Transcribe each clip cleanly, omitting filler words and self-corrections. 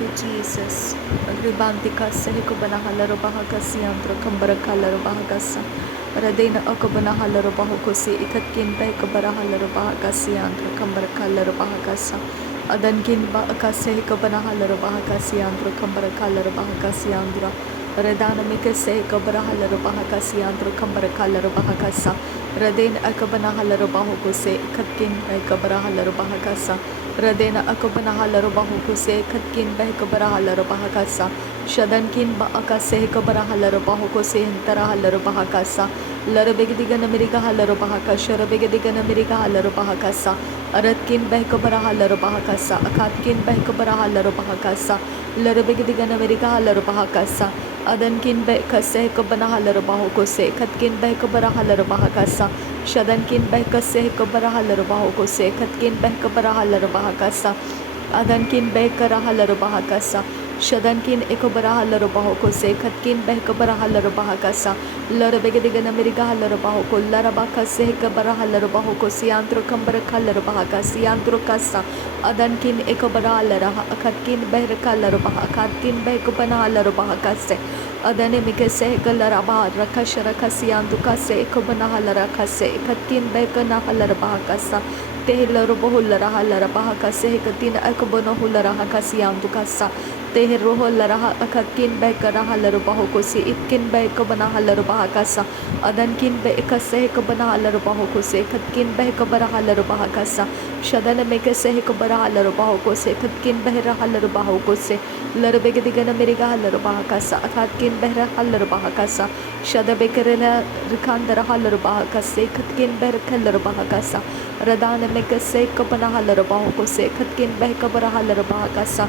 you, Jesus. Agribantika sehiko banahalaro bahakasiantro kambarakhalaro bahakasa. Radena akabanahalaro bahukosi ikatkin behko barahalaro bahakasiantro kambarakhalaro bahakasa. Adankin ba akasehiko banahalaro bahakasiantro kambarakhalaro bahakasiandra. Radana mikase kabarahalaro bahakasiantro kambarakhalaro bahakasa. Raden akabanahalaro bahukose ikatkin behko barahalaro bahakasa. Radena akabanahalaro bahukose katkin behko barahalaro bahakasa. Shadankin ba akase kabarahalaro bahukose hintarahalaro bahakasa. Larabegdigan America halaro bahaka sharabegdigan America halaro bahakasa. Aratkin behko barahalaro bahakasa. Akatkin behko barahalaro bahakasa. Larabegdigan America halaro bahakasa. Adankin behkase kabanahalaro bahukose katkin behko barahalaro bahakasa. Shadankin behkase kabarahalaro bahukose katkin behko barahalaro bahakasa. Adankin behkarahalaro bahakasa. Shadankin ekobarahalaro bahokose katkin behkabarahalaro bahakasa. Larabegdigan America halaro bahoko larabakase hekabarahalaro bahokose antro kambarakhalaro bahakasi antro kasa. Adankin ekobarahalaro akatkin behrakalaro bahakatkin behkabanahalaro bahakase. Adane mikase hekalaraba rakasharakasi andukase ekobanahalaro kase katkin behkanahalaro bahakasa. Tehelaro bohulara halara bahakase hekatin ekobanahulara hakasi andukasa. Teher roho laraha akakin be karahalaro bahokosi itkin be kabana halaro bahakasa adankin be ekase kabana halaro bahokose katkin be kabara halaro bahakasa shadana mekase kabara halaro bahokose katkin behra halaro bahokose larbege digana meriga halaro bahakasa akatkin behra halaro bahakasa shada bekerela rikandara halaro bahakase katkin ber halaro bahakasa radana mekase kabana halaro bahokose katkin be kabara halaro bahakasa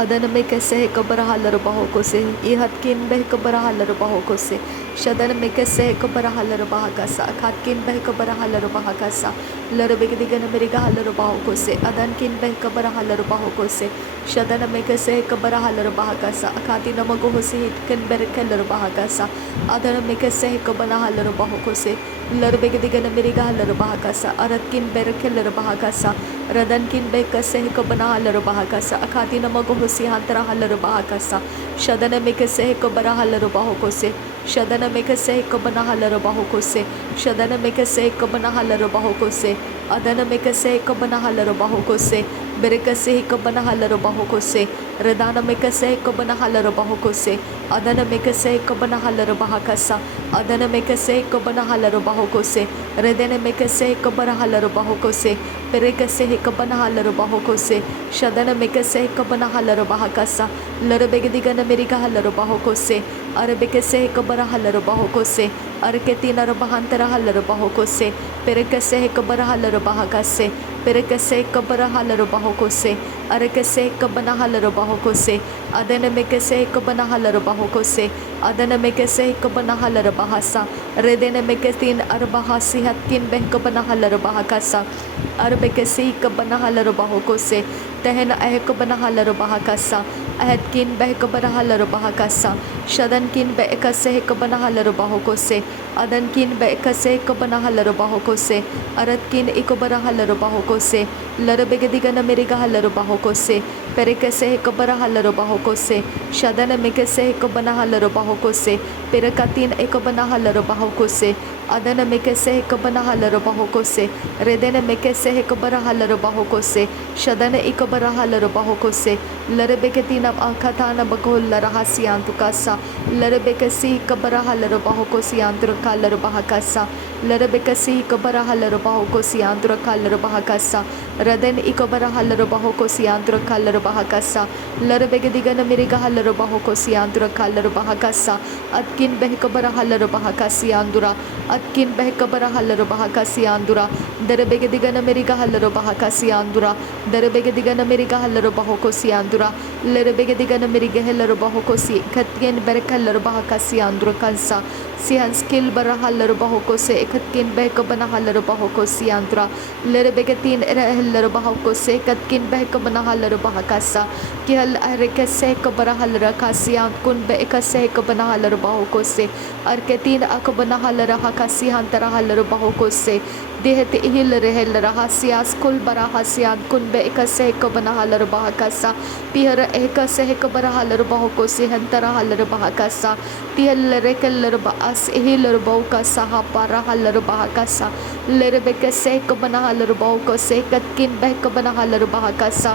Adana mekase kabarahalaro bahokose ihatkin beh kabarahalaro bahokose shadana mekase kabarahalaro bahakasa akatkin beh kabarahalaro bahakasa larabegdigan meriga halaro bahokose adankin beh kabarahalaro bahokose shadana mekase kabarahalaro bahakasa akati namagohose hitkin berkelaro bahakasa adana mekase kabarahalaro bahokose larabegdigan meriga halaro bahakasa aratkin berkelaro bahakasa radankin bekase kabarahalaro bahakasa akati namago hosi hantara halaro bahakasa shadana mekase kabara halaro bahokose shadana mekase kabana halaro bahokose shadana mekase kabana halaro bahokose adana mekase kabana halaro bahokose berekase kabana halaro bahokose radana mekase kabana halaro bahokose adana mekase kabana halaro bahakasa adana mekase kabana halaro bahokose redana mekase kabara halaro bahokose berekase kabana halaro bahokose shadana mekase kabana halaro bahakasa larabegdigan America halaro bahokose arabekase kabara halaro bahokose arketina rabahantara halaro bahokose berekase kabara halaro bahakase berekase kabara halaro bahokose arekase kabana halaro bahokose adana mekase kabana halaro bahokose adana mekase kabana halaro bahasa redena meketin arbahasi hatkin beh kabana halaro bahakasa arbekase kabana halaro bahokose tehna eh kabana halaro bahakasa ahatkin beh kabana halaro bahakasa shadankin be ekase kabana halaro bahokose adankin be ekase kabana halaro bahokose aratkin ikobara halaro bahokose larabegdigan America halaro bahokose perekase kabara halaro bahokose shadana mekase kabana halaro bahokose perakatin ekabana halaro bahokose adana mekase kabana halaro bahokose redena mekase kabara halaro bahokose shadana ikabara halaro bahokose larabekatina akatana bakol larahasi antukasa larabekasi kabara halaro bahokose antro kalaro bahakasa larabekasi kabara halaro bahokose antro kalaro bahakasa raden ikabara halaro bahokose antro kalaro bahakasa larabegdigan America halaro bahokose antro kalaro bahakasa atkin behkabara halaro bahakasi andura atkin behkabara halaro bahakasi andura darabegdigan America halaro bahakasi andura darabegdigan America halaro bahokose andura larabegdigan America halaro bahokose katkin berkalaro bahakasi andura kansa sihan skill bara halaro bahokose katkin behkabana halaro bahokose andura larabegtin halaro bahokose katkin behkabana halaro bahakasa kihal arekase kabara halaro kasiyan kun be ekase kabana halaro bahokose arketin akabana halaro hakasi hantara halaro bahokose dehete ihil rehel rahasias kul barahasian kun be ekase ko banahalar bahakasa pihara ekase ko barahalar bahoko sihantara halar bahakasa tihel rekel baas ihil bahaka saha parahalar bahakasa lerebeke se ko banahalar bahoko se katkin be ko banahalar bahakasa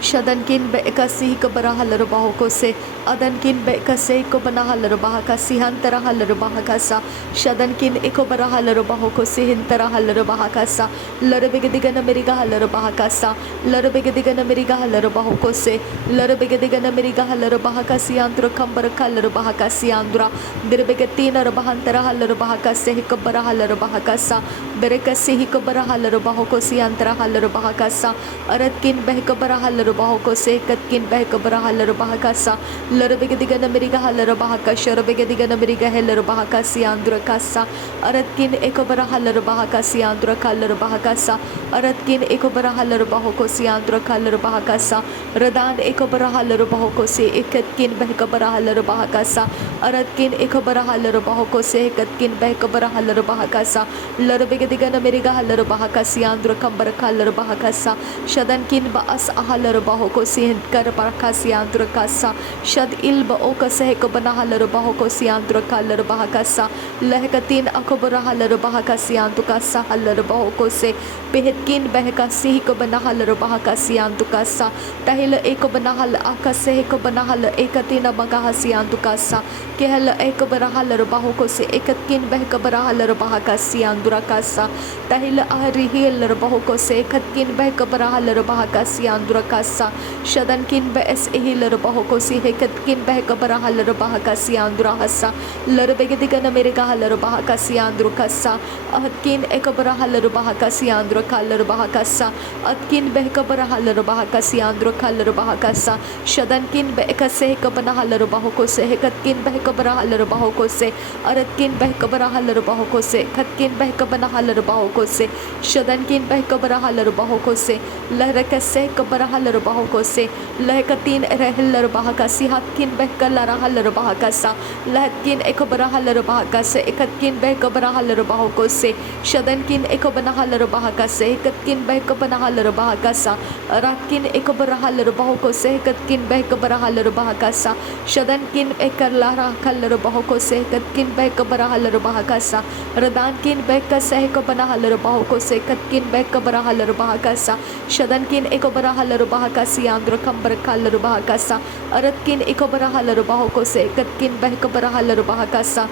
Shadan kin be ekasi ko barahalar bahoko se adan kin be ekase ko banahalar bahakasi hantara halar bahakasa shadan kin eko barahalar bahoko se hintara halar bahakasa larabege digana meriga halar bahakasa larabege digana meriga halar bahoko se larabege digana meriga halar bahakasi antro kambar halar bahakasi andra dirbege tinar bahantara halar bahakase hiko barahalar bahakasa berekasi hiko barahalar bahoko se antara halar bahakasa arat kin be ko barahalar bahoko se katkin be ko barahalar bahakasa larabege digana meriga halar bahakasha larabege digana meriga halar bahakasi andra kasa aratkin eko barahalar bahakasi andra kalar bahakasa aratkin eko barahalar bahoko se andra kalar bahakasa radan eko barahalar bahoko se ekatkin be ko barahalar bahakasa aratkin eko barahalar bahoko se ekatkin be ko barahalar bahakasa larabege digana meriga halar bahakasi andra kambar kalar bahakasa shadankin baas ahalar bahoko se kar bahakasi andra kasa shad ilba okase ko banahalar bahoko se andra kalar bahakasa lehkatin akobra halar bahakasi antu kasa halar bahoko se behetkin behkasi ko banahalar bahakasi antu kasa tahil eko banahal akase ko banahal ekatina bagahasi antu kasa kehal eko barahalar bahoko se ekatkin behka barahalar bahakasi andura kasa tahil ahri hilar bahoko se ekatkin behka barahalar bahakasi andura kasa shadankin bes hilar bahoko se ekatkin behka barahalar bahakasi andura hasa larabege digana meriga halar bahakasi andru kasa atkin ekabara halar bahakasi andru kalar bahakasa atkin behkabara halar bahakasi andru kalar bahakasa shadankin bekase ekabana halar bahoko se hekatkin behkabara halar bahoko se aratkin behkabara halar bahoko se katkin behkabana halar bahoko se shadankin behkabara halar bahoko se lahrakase ekabara halar bahoko se lahkatin rehilar bahakasi hatkin behkalara halar bahakasa lahkin ekabara halar bahakase ekatkin behkabara halar bahoko se shadankin ekabana halar bahakase ekatkin behkabana halar bahakasa ratkin ekabara halar bahoko se ekatkin behkabara halar bahakasa shadankin ekarlara halar bahoko se ekatkin behkabara halar bahakasa radankin behkase ekabana halar bahoko se ekatkin behkabara halar bahakasa shadankin ekabara halar bahakasi andra kambar halar bahakasa aratkin ekabara halar bahoko se ekatkin behkabara halar bahakasa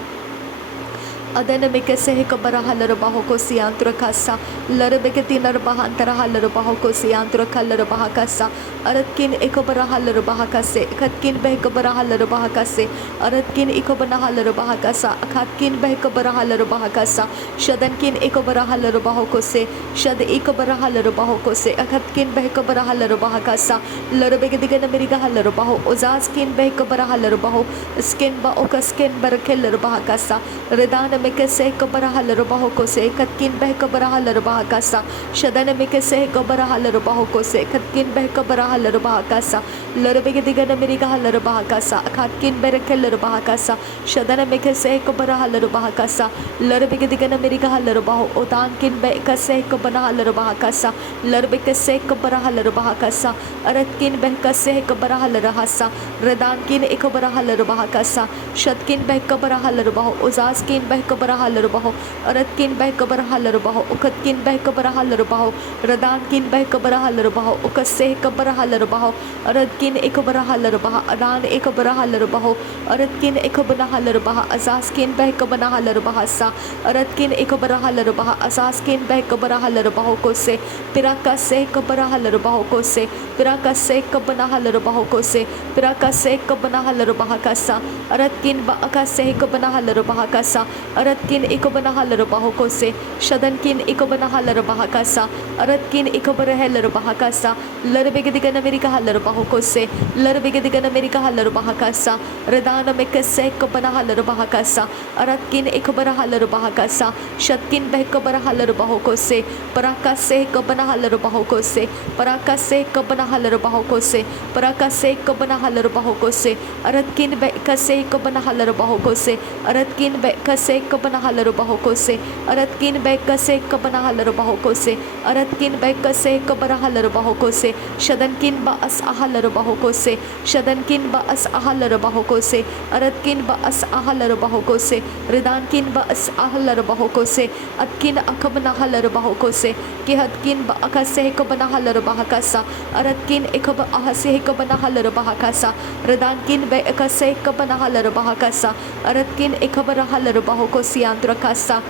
adana mekase ekabara halar bahoko se andra kasa larabege tinar bahantara halar bahoko se andra kalar bahakasa aratkin ekabara halar bahakase katkin behkabara halar bahakase aratkin ekabana halar bahakasa katkin behkabara halar bahakasa shadankin ekabara halar bahoko se shad ekabara halar bahoko se katkin behkabara halar bahakasa larabege digana meriga halar baho ozaskin behkabara halar baho skin ba okaskin barkelar bahakasa redana mekase ekabara halar bahoko se katkin behkabara halar bahakasa shadana mekase ekabara halar bahoko se katkin behkabara halar bahakasa larabege digana meriga halar bahakasa katkin berekelar bahakasa shadana mekase ekabara halar bahakasa larabege digana meriga halar baho otankin bekase ekabara halar bahakasa larabege se ekabara halar bahakasa aratkin behkase ekabara halar hasa redankin ekabara halar bahakasa shadkin behkabara halar baho ozaskin behkabara halar baho aratkin behkabara halar baho ukatkin behkabara halar baho radankin behkabara halar baho ukasse ekabara halar baho aratkin ekabara halar baho adan ekabara halar baho aratkin ekabara halar baho azaskin behkabara halar bahasa aratkin ekabara halar baho azaskin behkabara halar baho kose pirakase ekabara halar baho kose pirakase ekabara halar baho kose pirakase ekabara halar bahakasa aratkin baakase ekabara halar bahakasa aratkin ekabana halar bahoko se shadankin ekabana halar bahakasa aratkin ekabara halar bahakasa Larbegedigan America Halarabahokose, Larbegedigan America Halarabahakasa, Redana Mekase Kabana Halarabahakasa, Aratkin Ekabara Halarabahakasa, Shatkin Bekabara Halarabahokose, Parakase Kabana Halarabahokose, Parakase Kabana Halarabahokose, Parakase Kabana Halarabahokose, Aratkin Bekase Kabana Halarabahokose, Aratkin Bekase Kabana Halarabahokose, Aratkin Bekase Kabana Halarabahokose, Aratkin Bekase Kabara Halarabahokose, Shadankin Baas Ahalarabahokose, Shadankin Baas Ahalarabahokose, Aratkin Baas Ahalarabahokose, Ridankin Baas Ahalarabahokose, Atkin Akabana Halarabahokose, Kihatkin Baakase Kabana Halarabahakasa, Aratkin Ekaba Ahase Kabana Halarabahakasa, Ridankin Bekase Kabana Halarabahakasa, Aratkin Ekabara Halarabahokosi Andrakasa,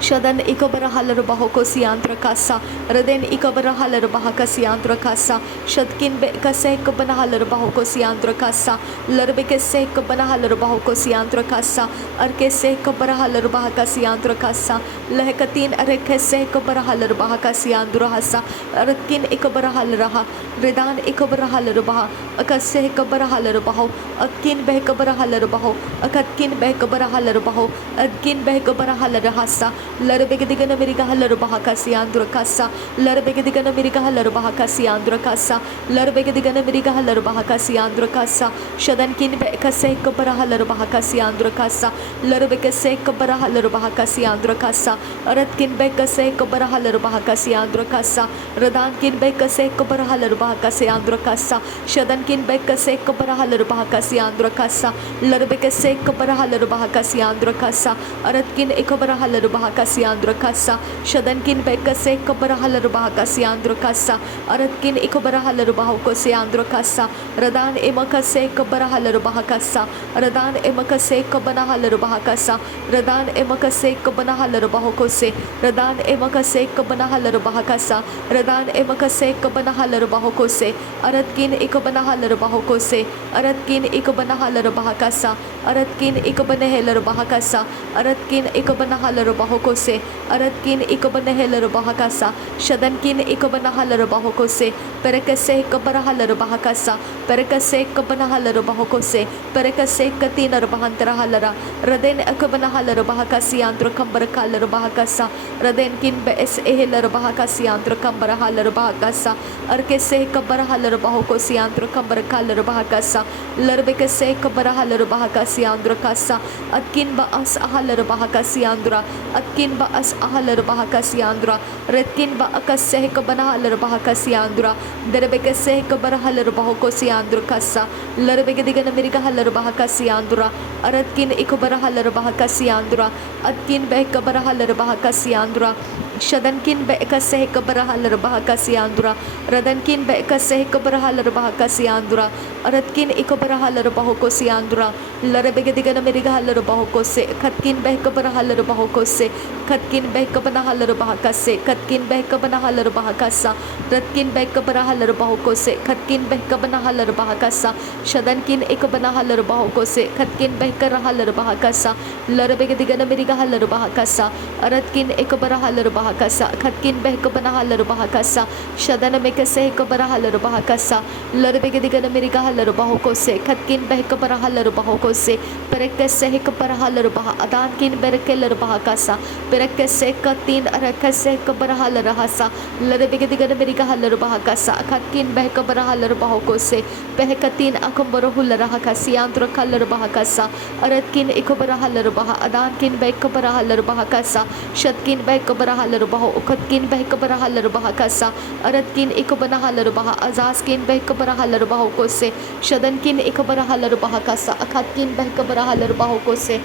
Shadan Ikabara Halarabahokasi Andrakasa, Raden Ikabara Halarabahakasi Andrakasa, Shadkin Bekase Kabana Halarabahokosi Andrakasa, Larbekase Kabana Halarabahokosi Andrakasa, Arkese Kabara Halarabahakasi Andrakasa, Lehekatin Arekese Kabara Halarabahakasi Andrahasa, Arkin Ikabara Halaraha, Redan Ikabara Halarabaha, Akase Kabara Halarabaho, Akin Bekabara Halarabaho, Akatkin Bekabara Halarabaho, Adkin Bekabara Halarahasa, Larbegedigan America Halarabahakasi Andrakasa, Larbegedigan America Halarabahakasi Andrakasa, Larbegedigan America Halarabahakasi Andrakasa, Shadankin Bekase Kabara Halarabahakasi Andrakasa, Larbekase Kabara Halarabahakasi Andrakasa, Aratkin Bekase Kabara Halarabahakasi Andrakasa, Radankin Bekase Kabara Halarabahakasi Andrakasa, Shadankin Bekase Kabara Halarabahakasi Andrakasa, Larbekase Kabara Halarabahakasi Andrakasa, Aratkin Ekabara Halarabahakasi Andrakasa, Shadankin Bekase Kabara Halarabahakasi Andrakasa, Aratkin Ekabara Halarabahokose Andrakasa, Radan Emakase Kabara Halarabahakasa, Radan Emakase Kabana Halarabahakasa, Radan Emakase Kabana Halarabahokose, Radan Emakase Kabana Halarabahakasa, Radan Emakase Kabana Halarabahokose, Aratkin Ekabana Halarabahokose, Aratkin Ekabana Halarabahakasa, Aratkin Ekabana Halarabahakasa, Aratkin Ekabana Halarabahokose, Aratkin Ekabana Halarabahakasa, Shadankin Ekabana Halarabahokose, Perekase Kabara Halarabahakasa, Perekase Kabana Halarabahokose, Perekase Katina Rabahantara Halara, Raden Ekabana Halarabahakasi Andrakambara Halarabahakasa, Raden Kin Bes Ehilarabahakasi Andrakambara Halarabahakasa, Arkese Kabara Halarabahokosi Andrakambara Halarabahakasa, Larbekase Kabara Halarabahakasi Andrakasa, Atkin Baas Ahalarabahakasi Andra, Atkin Baas Ahalarabahakasi Andra, Retkin Baakase Kabana Halarabahakasi Andra, Derebekase Kabara Halarabahokosi Andrakasa, Larbegadigan America Halarabahakasi Andra, Aratkin Ikubara Halarabahakasi Andra, Atkin Bekabara Halarabahakasi Andra, Shadankin Bekase Kabara Halarabahakasi Andra, Radankin Bekase Kabara Halarabahakasi Andra, Aratkin Ikubara Halarabahokosi Andra, Larabegadigan America Halarabahokose, Katkin Bekabara Halarabahokose, Katkin Bekabana Halarabahakase, Katkin Bekabana Halarabahakasa, Ratkin Bekabara Halarabahokose, Katkin Bekabana Halarabahakasa, Shadankin Ikabana Halarabahokose, Katkin Bekara Halarabahakasa, Larabegadigan America Halarabahakasa, Aratkin Ikabara Halarabahakasa, Katkin Bekabana Halarabahakasa, Shadana Mekase Kabara Halarabahakasa, Larabegadigan America Halarabahokose, Katkin Bekabara Halarabahokose, Perekase Kabara Halarabaha, Adankin Berekelarabahakasa, Perekase Katin Arakase Kabara Halarahasa, Larabegadigan America Halarabahakasa, Katkin Bekabara Halarabahokose, Pehekatin Akambara Hularahakasi Andra Kalarabahakasa, Aratkin Ikabara Halarabaha, Adankin Bekabara Halarabahakasa, Shatkin Bekabara Halarabaho, Ukatkin Bekabara Halarabahakasa, Aratkin Ikabana Halarabaha, Azaskin Bekabara Halarabahokose, Shadankin Ikabara Halarabahakasa, Akatkin Bekabara Halarabahokose,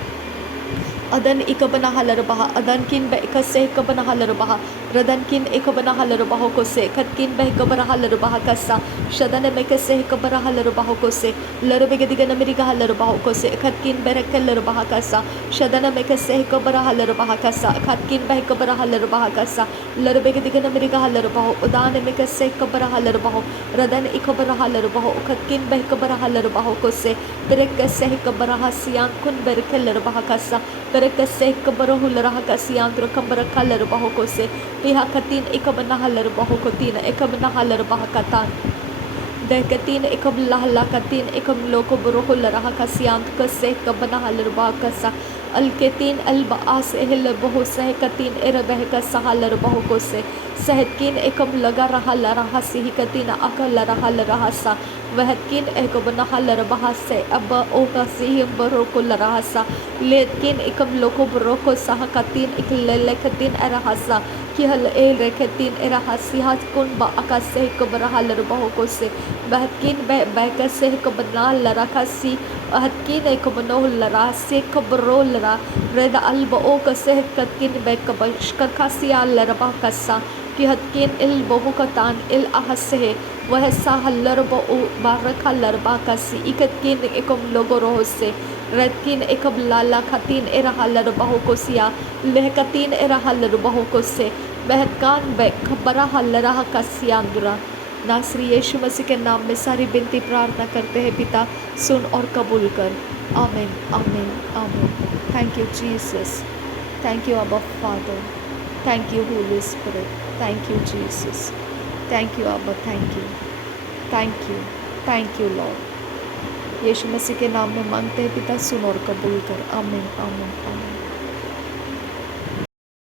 Adan Ikabana Halarabaha, Adankin Bekase Kabana Halarabaha, Radankin Ikabana Halarabahokose, Katkin Bekabara Halarabahakasa, Shadana Mekase Kabara Halarabahokose, Larabegadigan America Halarabahokose, Katkin Berekelarabahakasa, Shadana Mekase Kabara Halarabahakasa, Katkin Bekabara Halarabahakasa, Larabegadigan America Halarabaho, Udan Mekase Kabara Halarabaho, Radan Ikabara Halarabaho, Katkin Bekabara Halarabahokose, Berekase Kabara Hasian Kun Berekelarabahakasa, Perekase Kabara Hularahakasi Andra Kambara Kalarabahokose, पिहा कतीन एकब नहलर बहु कतीन एकब नहलर बह कतान Dekatin ikam lahla katin ikam loko buruhul raha kasyant kase kabana halarba kasa alketin alba as ehel boho seh katin erabeh ka sahalar boho kose सहतकिन एकम लगा रहा लरहा सिही कतीना अका लरहा लरहा सा वहतकिन एकम नहा लरबहा से अब ओका सिही बरो को लरहा सा लेतकिन एकम लोको बरो को सह कतीन एक लेखतीन अरहा सा कि हल ए रेखतीन अरहा सिहा कुन बा अका से कबरहा लरबहो को से वहतकिन बहका से कबना लरहा सी वहतकिन एकम नो लरहा से कबरो लरा रेद अल्ब ओका से कतकिन बेकबश कखासिया लरबा कसा कि हतकिन इल बहु कतान इल आहसे वह सा हल्लर बहु बारखा लरबा कसी इकतकिन एकम लोगो रोह से रतकिन एकब लाला खतीन एरहा लरबहो को सिया लहकतीन एरहा लरबहो को से बहकान बे खबरा हल्लरा कसियांदुरा नासरी यीशु मसीह के नाम में सारी बिनती प्रार्थना करते हैं पिता सुन और कबूल कर आमीन आमीन आमीन thank you Jesus thank you Abba Father thank you Holy Spirit thank you Jesus thank you Abba thank you Lord Yeshu Masih के नाम में मांगते हैं पिता सुन और कबूल कर आमीन आमीन आमीन।